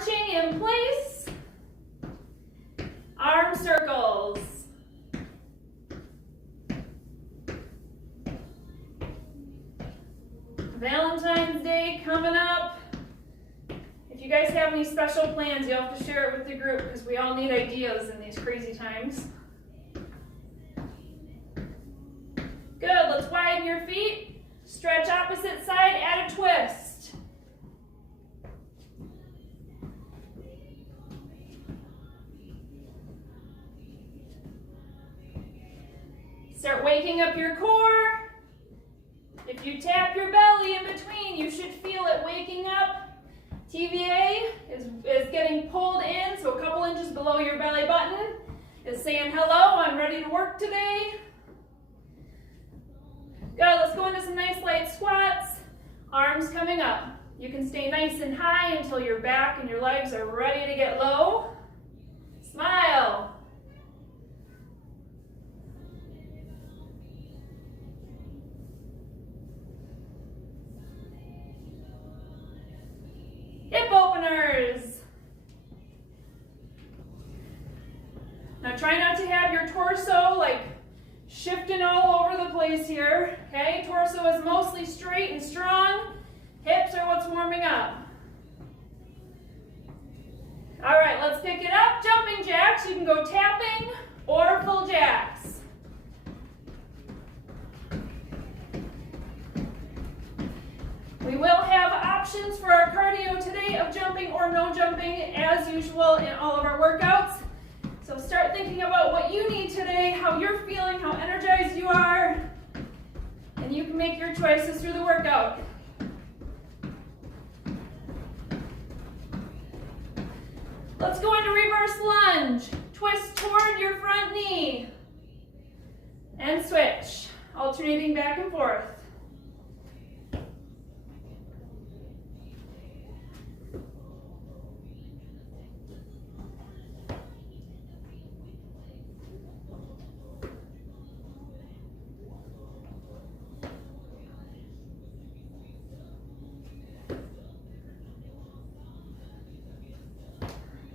marching in place. Arm circles. Valentine's Day coming up. If you guys have any special plans, you'll have to share it with the group because we all need ideas in these crazy times. Good, let's widen your feet. Stretch opposite side, add a twist. Start waking up your core. If you tap your belly in between, you should feel it waking up. TVA is getting pulled in, so a couple inches below your belly button is saying, hello, I'm ready to work today. Good, let's go into some nice light squats. Arms coming up. You can stay nice and high until your back and your legs are ready to get low. Smile. Hip openers. Now try not to have your torso like shifting all over the place here, okay? Torso is mostly straight and strong. Hips are what's warming up. All right, let's pick it up. Jumping jacks, you can go tapping or full jacks. We will have options for our cardio today of jumping or no jumping as usual in all of our workouts. So start thinking about what you need today, how you're feeling, how energized you are, and you can make your choices through the workout. Let's go into reverse lunge. Twist toward your front knee. And switch, alternating back and forth.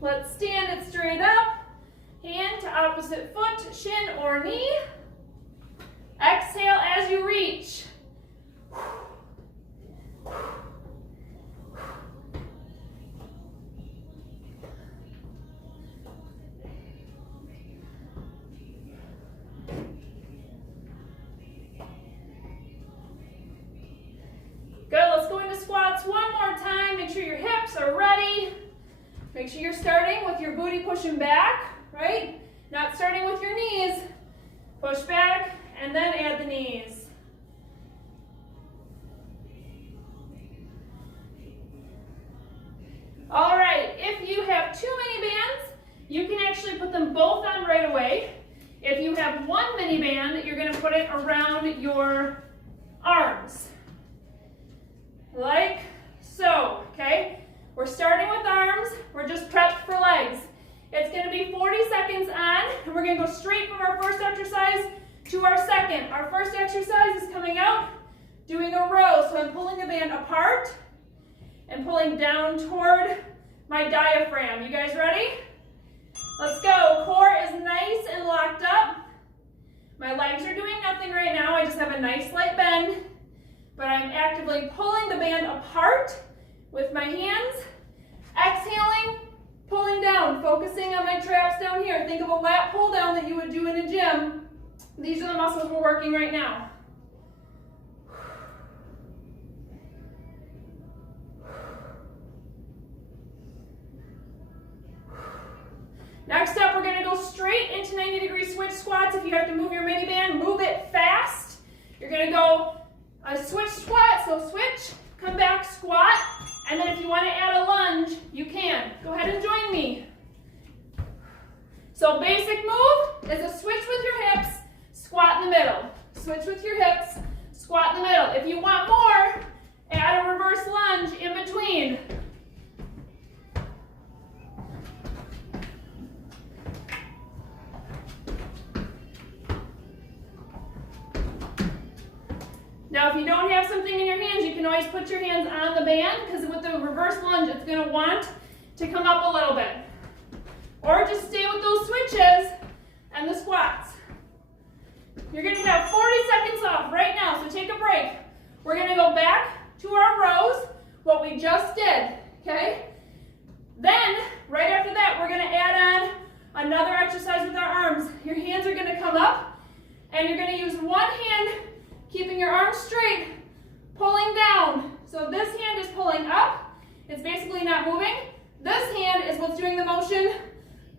Let's stand it straight up. Hand to opposite foot, shin or knee. Exhale as you reach. Good, let's go into squats one more time. Make sure your hips are ready. Make sure you're starting with your booty pushing back, right? Not starting with your knees. Push back and then add the knees. All right, if you have too many bands, you can actually put them both on right away. If you have one mini band, you're gonna put it around your arms. Like so, okay? We're starting with arms, we're just prepped for legs. It's gonna be 40 seconds on, and we're gonna go straight from our first exercise to our second. Our first exercise is coming out, doing a row. So I'm pulling the band apart and pulling down toward my diaphragm. You guys ready? Let's go. Core is nice and locked up. My legs are doing nothing right now. I just have a nice light bend, but I'm actively pulling the band apart with my hands, exhaling, pulling down, focusing on my traps down here. Think of a lat pull down that you would do in a gym. These are the muscles we're working right now. Next up, we're gonna go straight into 90-degree switch squats. If you have to move your mini band, move it fast. You're gonna go a switch squat, so switch, come back, squat, and then if you wanna add a lunge, you can. Go ahead and join me. So basic move is a switch with your hips, squat in the middle. Switch with your hips, squat in the middle. If you want more, add a reverse lunge in between. Now, if you don't have something in your hands, you can always put your hands on the band, because with the reverse lunge, it's going to want to come up a little bit. Or just stay with those switches and the squats. You're going to have 40 seconds off right now, so take a break. We're going to go back to our rows, what we just did, okay? Then, right after that, we're going to add on another exercise with our arms. Your hands are going to come up, and you're going to use one hand, keeping your arms straight, pulling down. So this hand is pulling up. It's basically not moving. This hand is what's doing the motion,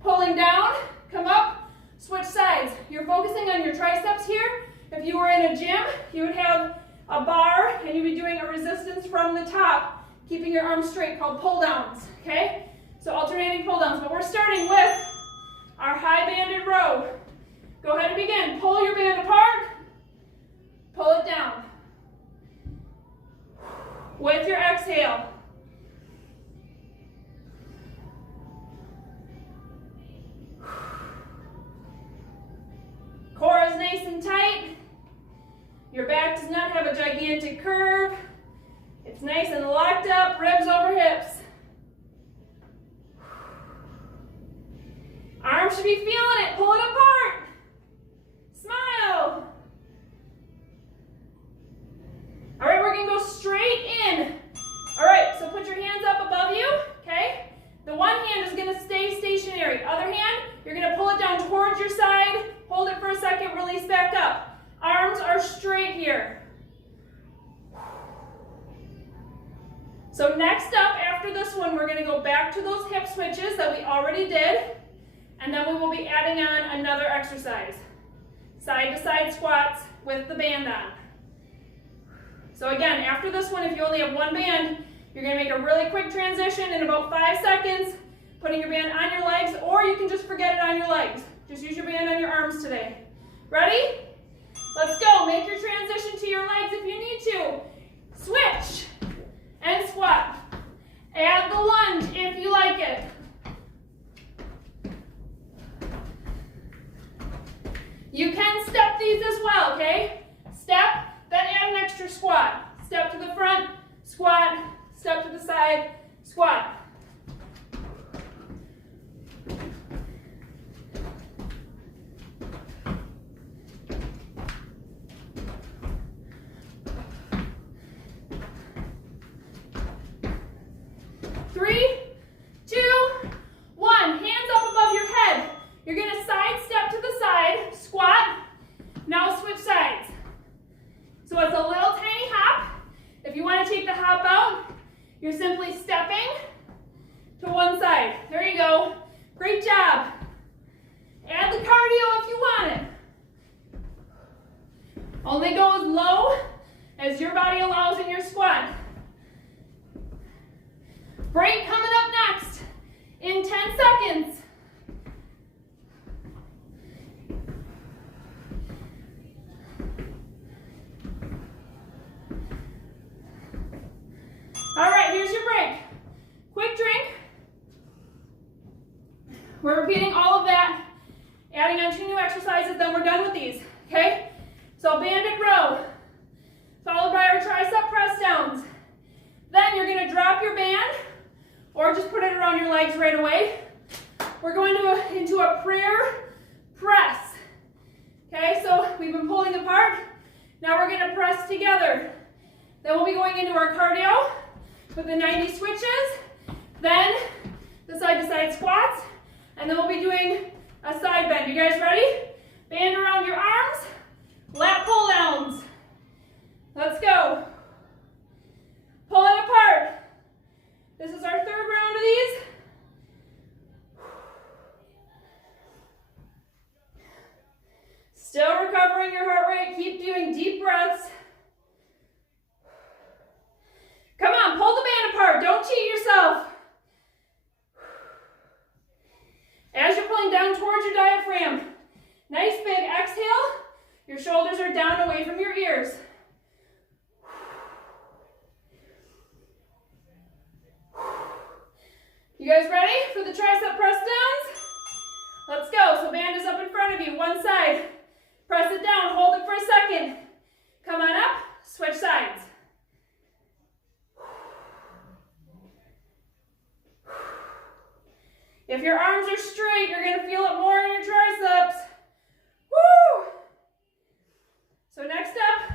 pulling down, come up, switch sides. You're focusing on your triceps here. If you were in a gym, you would have a bar, and you'd be doing a resistance from the top, keeping your arms straight, called pull downs, okay? So alternating pull downs, but we're starting with our high banded row. Go ahead and begin. Pull your band apart, pull it down. With your exhale. Core is nice and tight. Your back does not have a gigantic curve. It's nice and locked up, ribs over hips. Arms should be feeling it. Pull it apart. Smile. All right, we're going to go straight in. All right, so put your hands up above you, okay? The one hand is going to stay stationary. Other hand, you're going to pull it down towards your side. Hold it for a second, release back up. Arms are straight here. So next up, after this one, we're going to go back to those hip switches that we already did, and then we will be adding on another exercise. Side-to-side squats with the band on. So again, after this one, if you only have one band, you're going to make a really quick transition in about 5 seconds, putting your band on your legs, or you can just forget it on your legs. Just use your band on your arms today. Ready? Let's go. Make your transition to your legs if you need to. Switch and squat. Add the lunge if you like it. You can step these as well, okay? Step, then add an extra squat. Step to the front, squat, step to the side, squat. Three, two, one. Hands up above your head. You're going to side step to the side, squat. Now switch sides. So it's a little tiny hop. If you want to take the hop out, you're simply stepping to one side. There you go. Great job. Add the cardio if you want it. Only go as low as your body allows in your squat. Break coming up next in 10 seconds. All right, here's your break. Quick drink. We're repeating all of that, adding on 2 new exercises, then we're done with these, okay? So banded row, followed by our tricep press downs. Then you're gonna drop your band, or just put it around your legs right away. We're going into a prayer press. Okay, so we've been pulling apart. Now we're gonna press together. Then we'll be going into our cardio with the 90 switches, then the side-to-side squats, and then we'll be doing a side bend. You guys ready? Band around your arms, lat pull downs. Let's go. Pull it apart. This is our 3rd round of these. Still recovering your heart rate. Keep doing deep breaths. Come on, pull the band apart. Don't cheat yourself. As you're pulling down towards your diaphragm, nice big exhale. Your shoulders are down away from your ears. You guys ready for the tricep press downs? Let's go. So band is up in front of you, one side. Press it down, hold it for a second. Come on up, switch sides. If your arms are straight, you're going to feel it more in your triceps. Woo! So next up,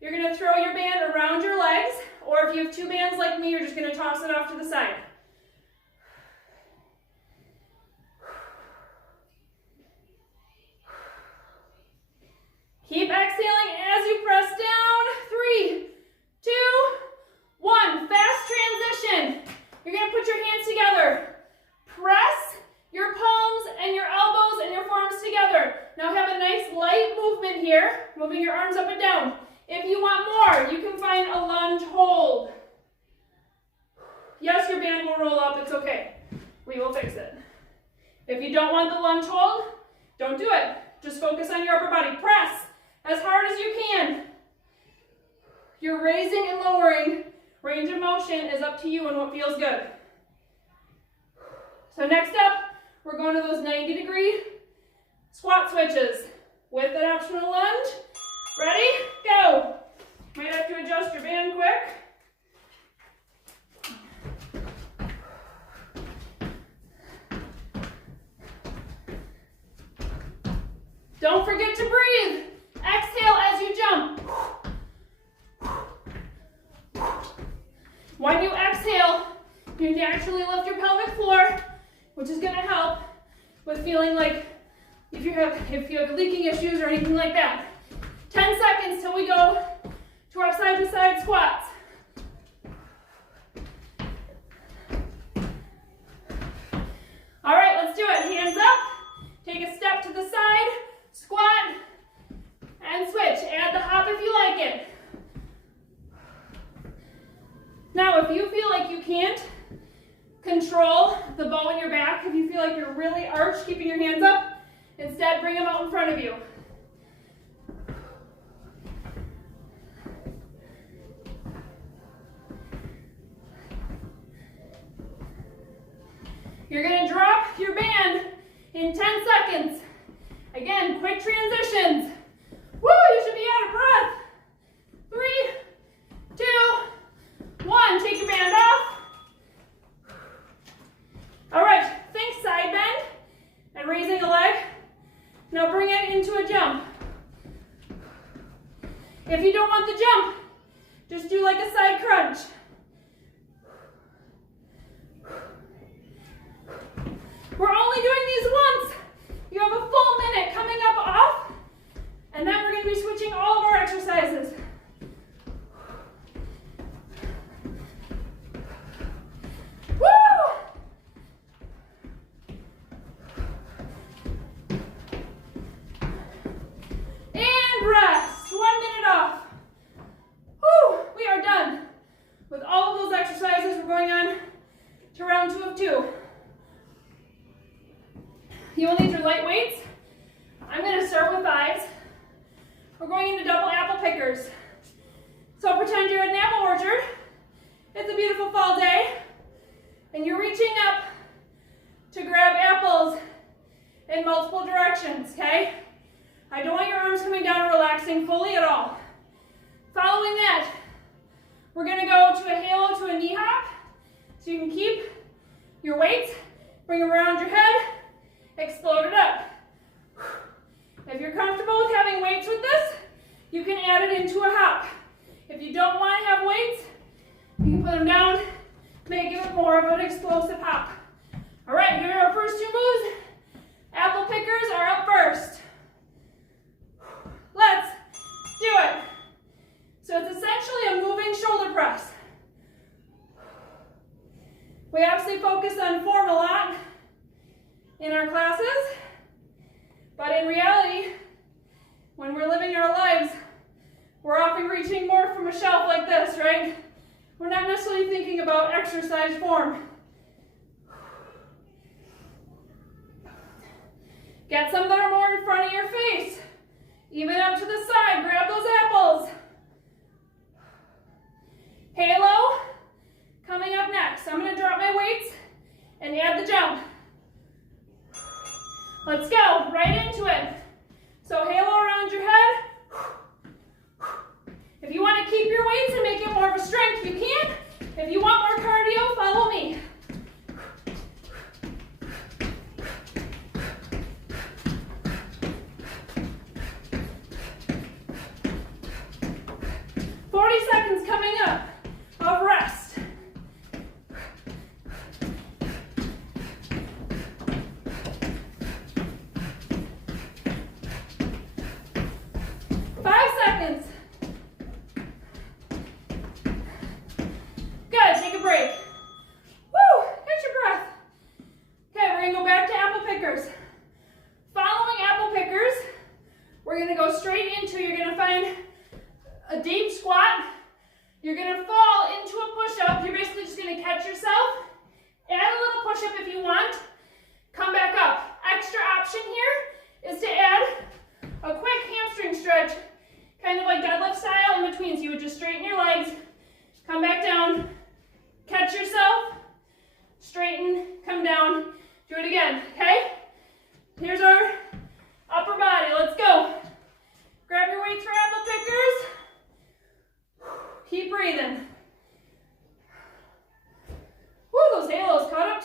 you're going to throw your band around your legs, or if you have two bands like me, you're just going to toss it off to the side. Keep exhaling as you press down. 3, 2, 1. Fast transition. You're going to put your hands together. Press your palms and your elbows and your forearms together. Now have a nice light movement here, moving your arms up and down. If you want more, you can find a lunge hold. Yes, your band will roll up. It's okay. We will fix it. If you don't want the lunge hold, don't do it. Just focus on your upper body. Press as hard as you can. You're raising and lowering. Range of motion is up to you and what feels good. So next up, we're going to those 90-degree squat switches with an optional lunge. Ready? Go. Might have to adjust your band quick. Don't forget to breathe. Exhale as you jump. When you exhale, you naturally lift your pelvic floor, which is going to help with feeling like if you have leaking issues or anything like that. 10 seconds till we go to our side-to-side squats. All right, let's do it. Hands up. Take a step to the side. Squat and switch. Add the hop if you like it. Now, if you feel like you can't control the bow in your back, if you feel like you're really arched, keeping your hands up, instead bring them out in front of you. You're going to drop your band in 10 seconds. Again, quick transitions. Woo, you should be out of breath. 3, 2, 1. Take your band off. All right, think side bend and raising a leg. Now bring it into a jump. If you don't want the jump, just do like a side crunch. We're only doing these once. You have a full minute coming up off, and then we're going to be switching all of our exercises. Woo! And rest. 1 minute off. Woo! We are done with all of those exercises. We're going on to round 2 of 2. You will need your light weights. I'm going to start with thighs. We're going into double apple pickers. So pretend you're at an apple orchard. It's a beautiful fall day, and you're reaching up to grab apples in multiple directions, okay? I don't want your arms coming down and relaxing fully at all. Following that, we're going to go to a halo to a knee hop, so you can keep your weights, bring them around your head, explode it up. If you're comfortable with having weights with this, you can add it into a hop. If you don't want to have weights, you can put them down, make it more of an explosive hop. All right, here are our first 2 moves. Apple pickers are up first. Let's do it. So it's essentially a moving shoulder press. We obviously focus on form a lot in our classes, but in reality, when we're living our lives, we're often reaching more from a shelf like this, right? We're not necessarily thinking about exercise form. Get some that are more in front of your face. Even up to the side, grab those apples. Halo, coming up next. I'm going to drop my weights and add the jump. Let's go, right into it. So halo around your head. If you want to keep your weights and make it more of a strength, you can. If you want more cardio, follow me.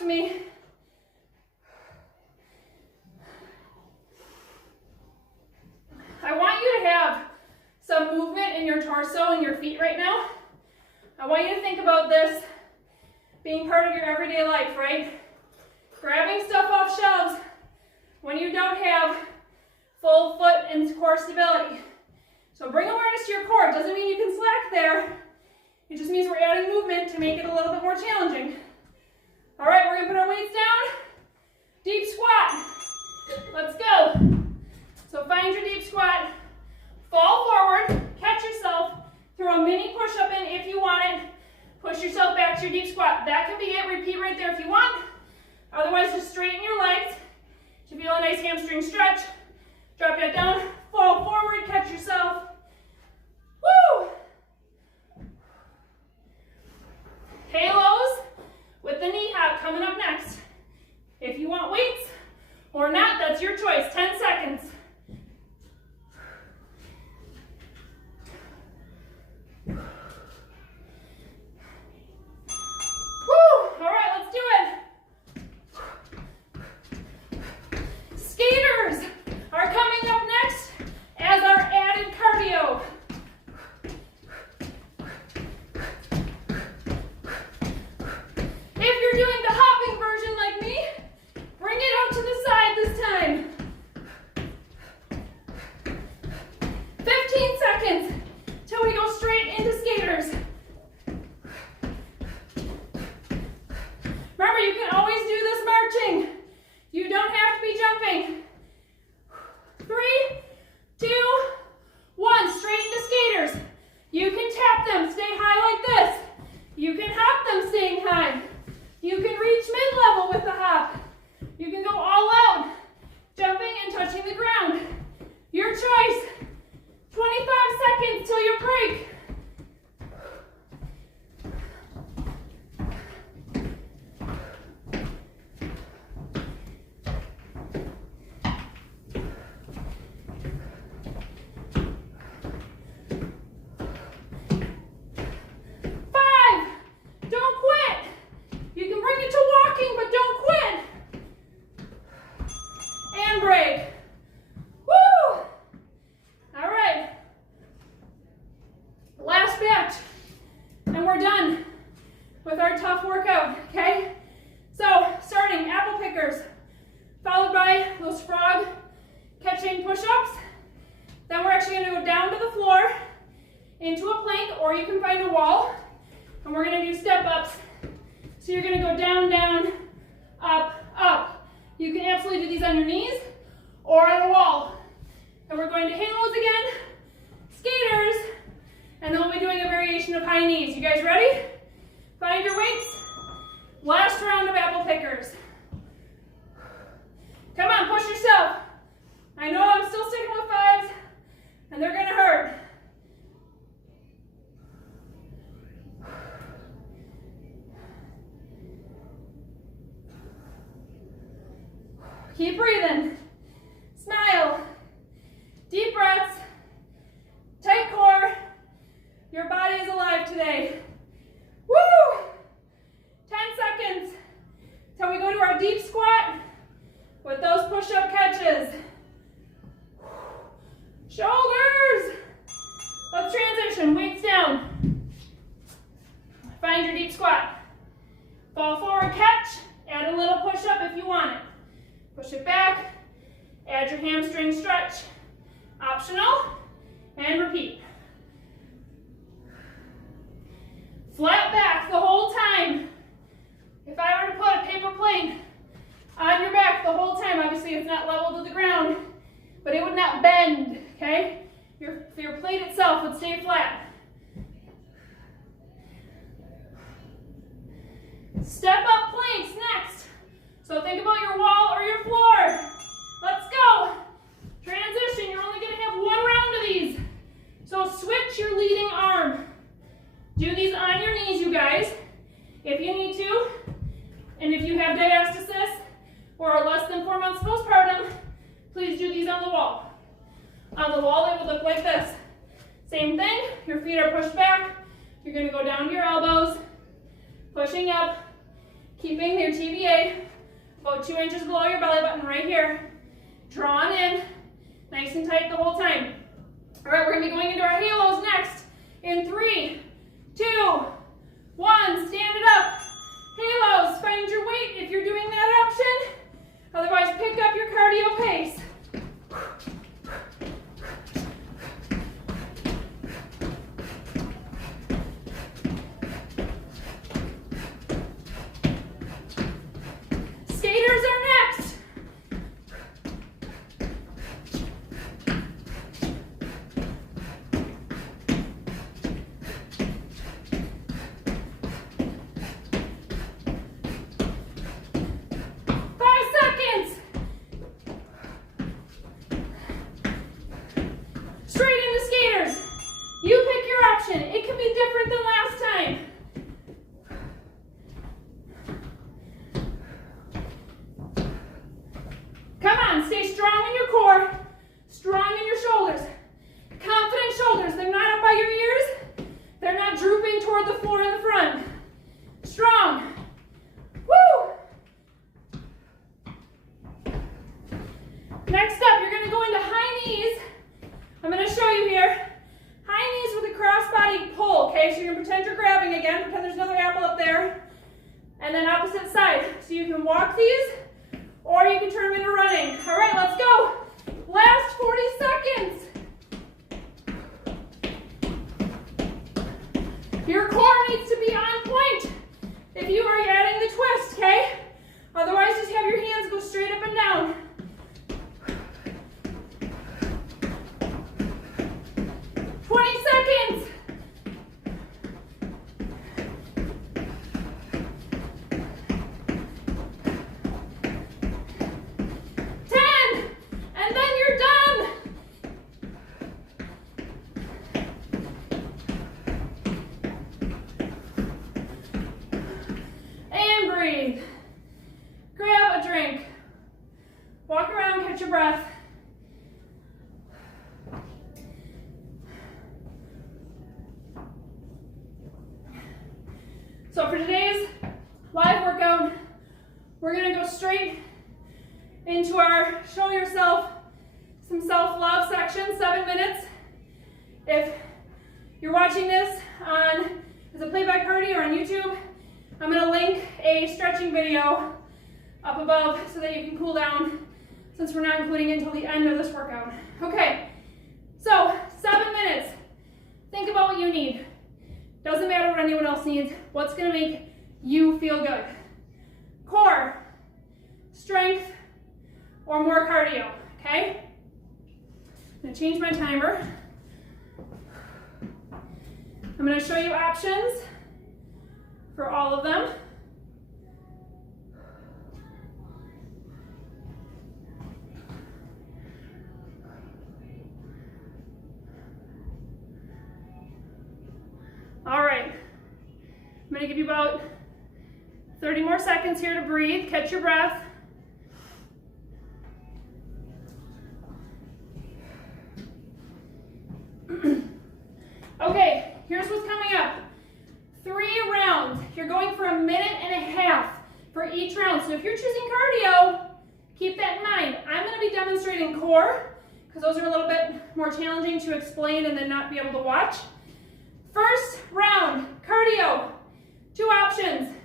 to me. I want you to have some movement in your torso and your feet right now. I want you to think about this being part of your everyday life, right? Grabbing stuff off shelves when you don't have full foot and core stability. So bring awareness to your core. It doesn't mean you can slack there. It just means we're adding movement to make it a little bit more challenging. All right, we're gonna put our weights down. Deep squat. Let's go. So find your deep squat. Fall forward, catch yourself, throw a mini push-up in if you want it. Push yourself back to your deep squat. That can be it. Repeat right there if you want. Otherwise, just straighten your legs to feel a nice hamstring stretch. Drop that down, fall forward, catch yourself. Woo! Halos with the knee hop coming up next. If you want weights or not, that's your choice. 10 seconds. Woo! All right, let's do it. Skaters are coming up next as our added cardio. If you're doing the hopping version like me, bring it out to the side this time. 15 seconds till we go straight into skaters. Remember, you can always do this marching. You don't have to be jumping. 3, 2, 1, straight into skaters. You can tap them, stay high like this. You can hop them staying high. You can reach mid-level with the hop. You can go all out, jumping and touching the ground. Your choice. 25 seconds till you break. Keep breathing. Smile. Deep breaths. Tight core. Your body is alive today. Woo! 10 seconds till we go to our deep squat with those push-up catches. Shoulders. Let's transition. Weights down. Find your deep squat. Fall forward, catch. Add a little push-up if you want it. Push it back, add your hamstring stretch, optional, and repeat. Flat back the whole time. If I were to put a paper plane on your back the whole time, obviously it's not level to the ground, but it would not bend, okay? Your plate itself would stay flat. Step up planks next. So think about your wall or your floor. Let's go. Transition. You're only going to have one round of these. So switch your leading arm. Do these on your knees, you guys, if you need to. And if you have diastasis or are less than 4 months postpartum, please do these on the wall. On the wall, they would look like this. Same thing. Your feet are pushed back. You're going to go down to your elbows, pushing up, Keeping your TVA about 2 inches below your belly button right here. Drawn in, nice and tight the whole time. All right, we're gonna be going into our halos next. In 3, 2, 1, stand it up. Halos, find your weight if you're doing that option. Otherwise, pick up your cardio pace. Skaters are next. It can be different than last time. Come on, stay strong in your core, strong in your shoulders. Confident shoulders, they're not up by your ears, they're not drooping toward the floor in the front. Strong. Woo! Next up, you're gonna go into high knees. I'm gonna show you here. High knees with a crossbody pull, okay? So you're gonna pretend you're grabbing again, pretend there's another apple up there. And then opposite side. So you can walk these, or you can turn them into running. All right, let's go. Last 40 seconds. Your core needs to be on point if you are adding the twist, okay? Otherwise, just have your hands go straight up and down. Seconds. 10, and then you're done. And breathe. Grab a drink. Walk around, catch your breath. So for today's live workout, we're gonna go straight into our show yourself some self-love section, 7 minutes. If you're watching this as a playback party or on YouTube, I'm gonna link a stretching video up above so that you can cool down since we're not including it until the end of this workout. Okay, so 7 minutes. Think about what you need. Doesn't matter what anyone else needs. What's gonna make you feel good? Core, strength, or more cardio, okay? I'm gonna change my timer. I'm gonna show you options for all of them. All right, I'm gonna give you about 30 more seconds here to breathe, catch your breath. Okay, here's what's coming up. 3 rounds. You're going for 1.5 minutes for each round. So if you're choosing cardio, keep that in mind. I'm gonna be demonstrating core, because those are a little bit more challenging to explain and then not be able to watch. First round, cardio. 2 options.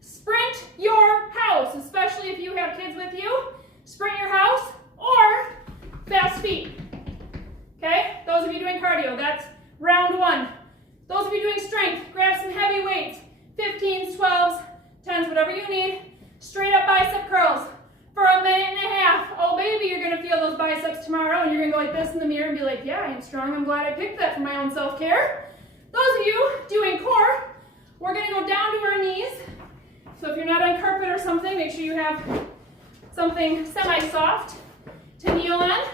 Sprint your house, especially if you have kids with you. Sprint your house or fast feet. Okay, those of you doing cardio, that's round 1. Those of you doing strength, grab some heavy weights. 15s, 12s, 10s, whatever you need. Straight up bicep curls for 1.5 minutes. Oh baby, you're gonna feel those biceps tomorrow and you're gonna go like this in the mirror and be like, yeah, I am strong. I'm glad I picked that for my own self-care. Those of you doing core, we're gonna go down to our knees. So if you're not on carpet or something, make sure you have something semi-soft to kneel on.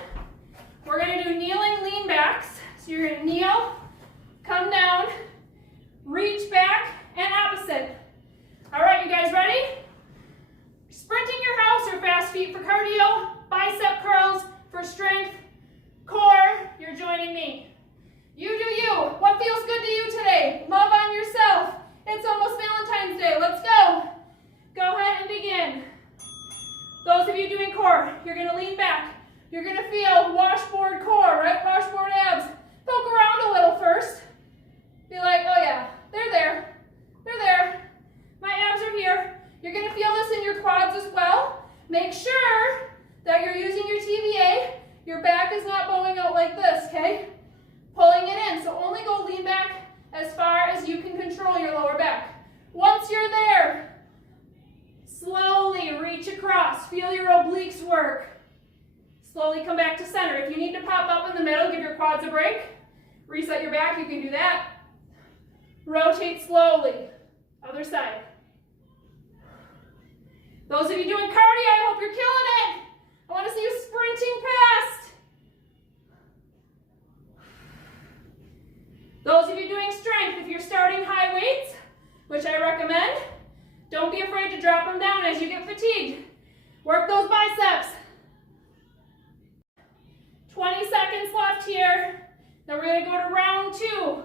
We're gonna do kneeling lean backs. So you're gonna kneel, come down, reach back, and opposite. All right, you guys ready? Sprinting your house or fast feet for cardio, bicep curls for strength, core, you're joining me. You do you. What feels good to you today? Love on yourself. It's almost Valentine's Day. Let's go. Go You're going to lean back. You're going to feel washboard core, right? Washboard abs. Poke around a little first. Be like, oh yeah, they're there. They're there. My abs are here. You're going to feel this in your quads as well. Make sure that you're using your TVA. Your back is not bowing out like this, okay? Pulling it in. So only go lean back as far as you can control your lower back. Once you're there, slowly reach across. Feel your obliques work. Slowly come back to center. If you need to pop up in the middle, give your quads a break. Reset your back, you can do that. Rotate slowly. Other side. Those of you doing cardio, I hope you're killing it. I want to see you sprinting past. Those of you doing strength, if you're starting high weights, which I recommend, don't be afraid to drop them down as you get fatigued. Work those biceps. 20 seconds left here. Then we're going to go to round 2.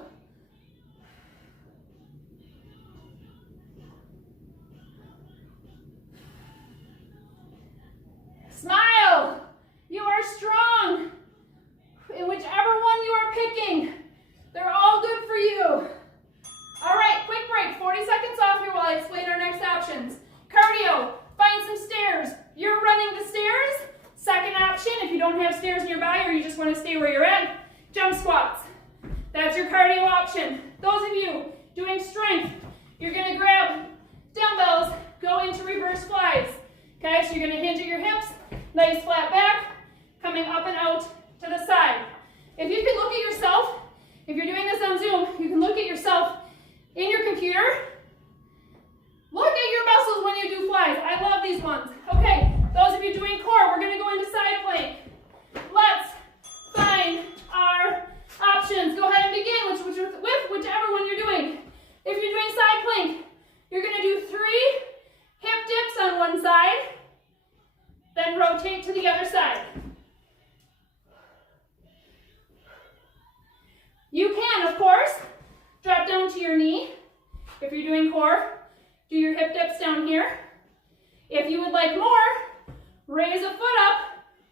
Smile. You are strong. In whichever one you are picking, they're all good for you. All right, quick break. 40 seconds off here while I explain our next options. Cardio. Find some stairs. You're running the stairs. Second option, if you don't have stairs nearby or you just want to stay where you're at, jump squats. That's your cardio option. Those of you doing strength, you're going to grab dumbbells, go into reverse flies. Okay, so you're going to hinge at your hips, nice flat back, coming up and out to the side. If you can look at yourself, if you're doing this on Zoom, you can look at yourself in your computer. Look at your muscles when you do flies. I love these ones. Okay, those of you doing core, we're going to go into side plank. Let's find our options. Go ahead and begin with whichever one you're doing. If you're doing side plank, you're going to do 3 hip dips on one side, then rotate to the other side. You can, of course, drop down to your knee. If you're doing core, do your hip dips down here. If you would like more, raise a foot up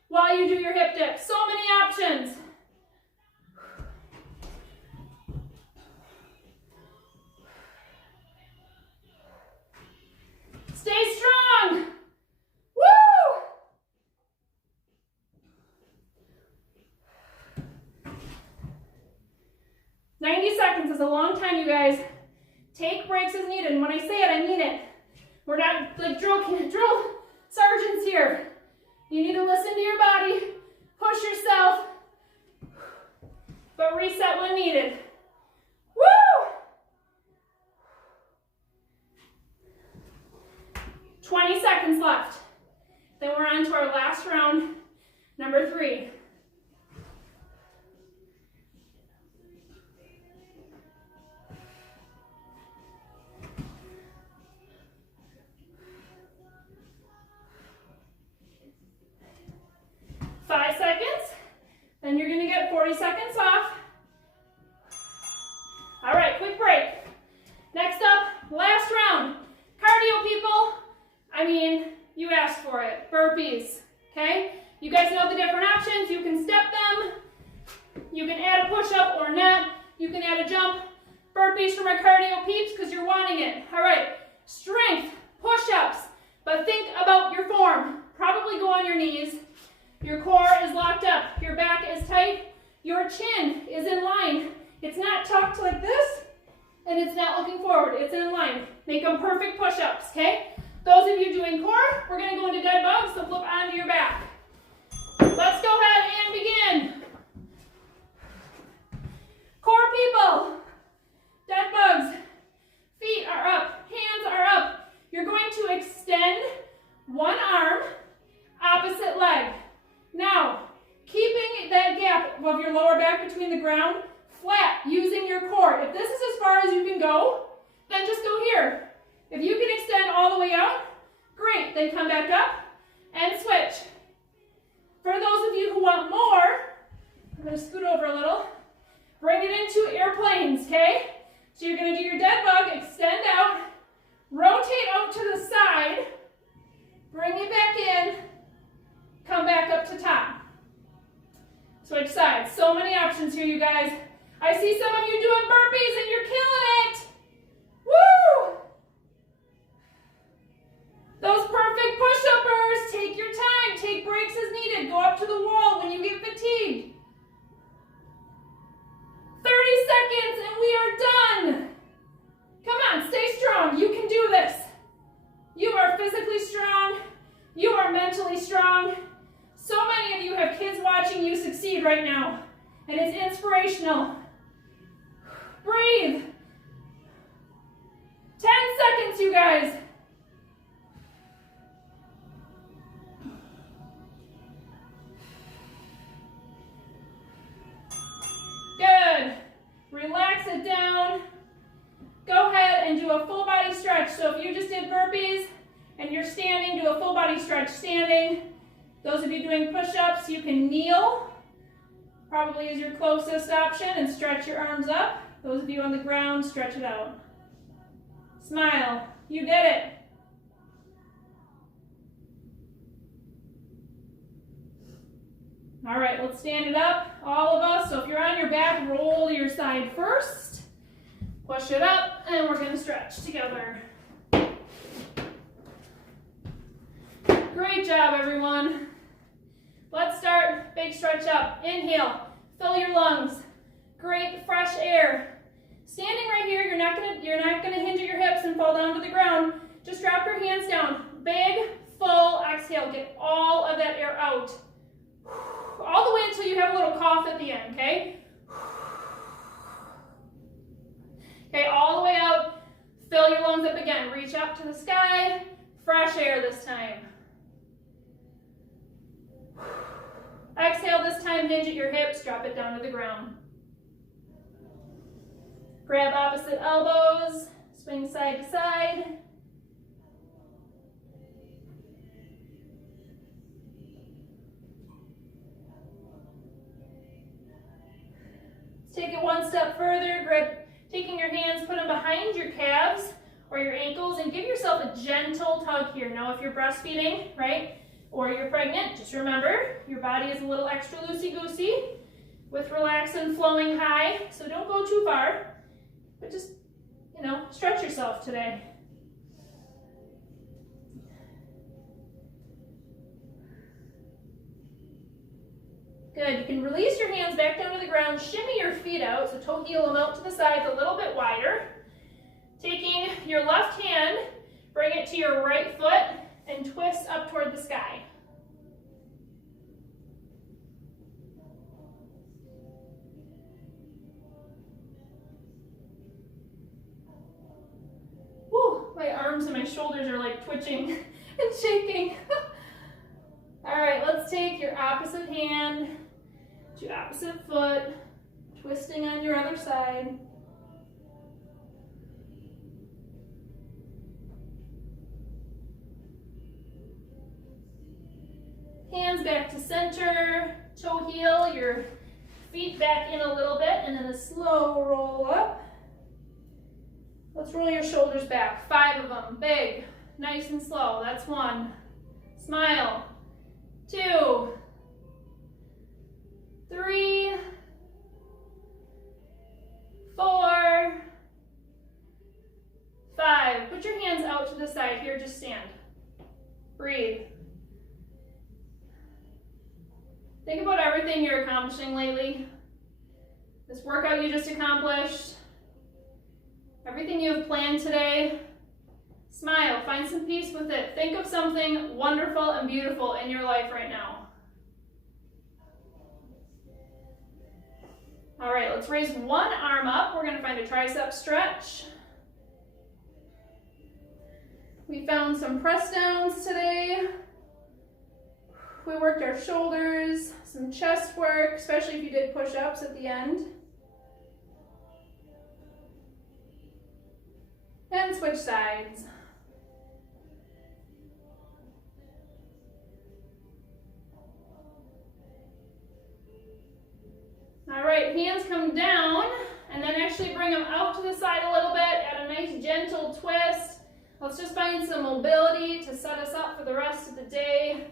while you do your hip dips. So many options. Stay strong. Woo! "90 seconds is a long time, you guys. Take breaks as needed. And when I say it, I mean it. We're not like drill sergeants here. You need to listen to your body, push yourself, but reset when needed. Woo! 20 seconds left. Then we're on to our last round, number 3. Then you're going to get 40 seconds off. All right, quick break. Next up, last round. Cardio, people. I mean, you asked for it. Burpees, okay? You guys know the different options. You can step them. You can add a push-up or not. You can add a jump. Burpees for my cardio peeps because you're wanting it. All right, strength, push-ups. But think about your form. Probably go on your knees. Your core is locked up, your back is tight, your chin is in line. It's not tucked like this, and it's not looking forward, it's in line. Make them perfect push-ups, okay? Those of you doing core, we're gonna go into dead bugs, so flip onto your back. Let's go ahead and begin. Core people, dead bugs, feet are up, hands are up. You're going to extend one arm, opposite leg. Now, keeping that gap of your lower back between the ground flat, using your core. If this is as far as you can go, then just go here. If you can extend all the way out, great. Then come back up and switch. For those of you who want more, I'm going to scoot over a little. Bring it into airplanes, okay? So you're going to do your dead bug, extend out, rotate out to the side, bring it back in, come back here, you guys. I see some of you doing burpees and you're killing it. Woo! Those perfect push-uppers. Take your time. Take breaks as needed. Go up to the wall when you get fatigued. 30 seconds and we are done. Come on, stay strong. You can do this. You are physically strong. You are mentally strong. So many of you have kids watching you succeed right now, and it's inspirational. Breathe. 10 seconds, you guys. Good. Relax it down. Go ahead and do a full body stretch. So if you just did burpees and you're standing, do a full body stretch standing. Those of you doing push-ups, you can kneel. Probably is your closest option, and stretch your arms up. Those of you on the ground, stretch it out. Smile. You did it. All right, let's stand it up, all of us. So if you're on your back, roll to your side first. Push it up, and we're going to stretch together. Great job, everyone. Let's start. Big stretch up. Inhale. Fill your lungs. Great fresh air. Standing right here, you're not gonna hinge at your hips and fall down to the ground. Just drop your hands down. Big, full exhale. Get all of that air out. All the way until you have a little cough at the end, okay? Okay, all the way out. Fill your lungs up again. Reach up to the sky. Fresh air this time. Exhale this time, hinge at your hips, drop it down to the ground. Grab opposite elbows, swing side to side. Let's take it one step further, taking your hands, put them behind your calves or your ankles, and give yourself a gentle tug here. Now if you're breastfeeding, right? Or you're pregnant, just remember, your body is a little extra loosey-goosey with relax and flowing high, so don't go too far, but just, stretch yourself today. Good, you can release your hands back down to the ground, shimmy your feet out, so toe heel them out to the sides a little bit wider. Taking your left hand, bring it to your right foot, and twist up toward the sky. Whew, my arms and my shoulders are like twitching and shaking. All right, let's take your opposite hand to your opposite foot, twisting on your other side. Hands back to center, toe heel, your feet back in a little bit, and then a slow roll up. Let's roll your shoulders back, 5 of them, big, nice and slow. That's 1. Smile. 2, 3, 4, 5. Put your hands out to the side here, just stand. Breathe. Think about everything you're accomplishing lately. This workout you just accomplished. Everything you have planned today. Smile, find some peace with it. Think of something wonderful and beautiful in your life right now. All right, let's raise one arm up. We're gonna find a tricep stretch. We found some press downs today. We worked our shoulders, some chest work, especially if you did push-ups at the end. And switch sides. All right, hands come down, and then actually bring them out to the side a little bit, add a nice gentle twist. Let's just find some mobility to set us up for the rest of the day.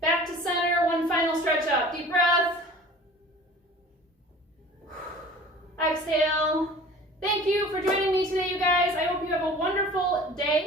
Back to center, one final stretch up. Deep breath. day.